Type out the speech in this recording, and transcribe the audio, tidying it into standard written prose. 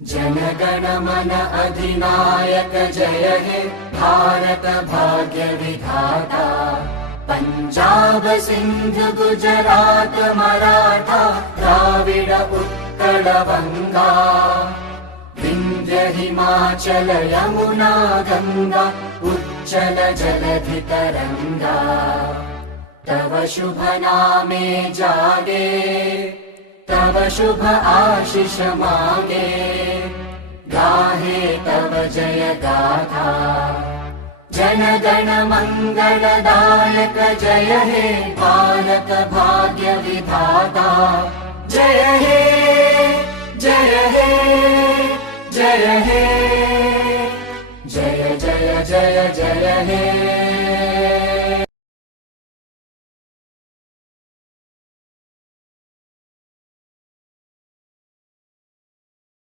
जनगण मन अधिनायक जय हे भारत भाग्य विधाता। पंजाब सिंध गुजरात मराठा द्राविड उत्कल बंगा। विंध्य हिमाचल यमुना गंगा उच्चल जलधि तरंगा। तव शुभ नामे जागे तव शुभ आशीष मांगे। गाहे तव जय गाथा जनगण मंगलदायक जय हे भारत भाग्य विधाता। जय हे जय हे जय हे जय जय जय जय हे।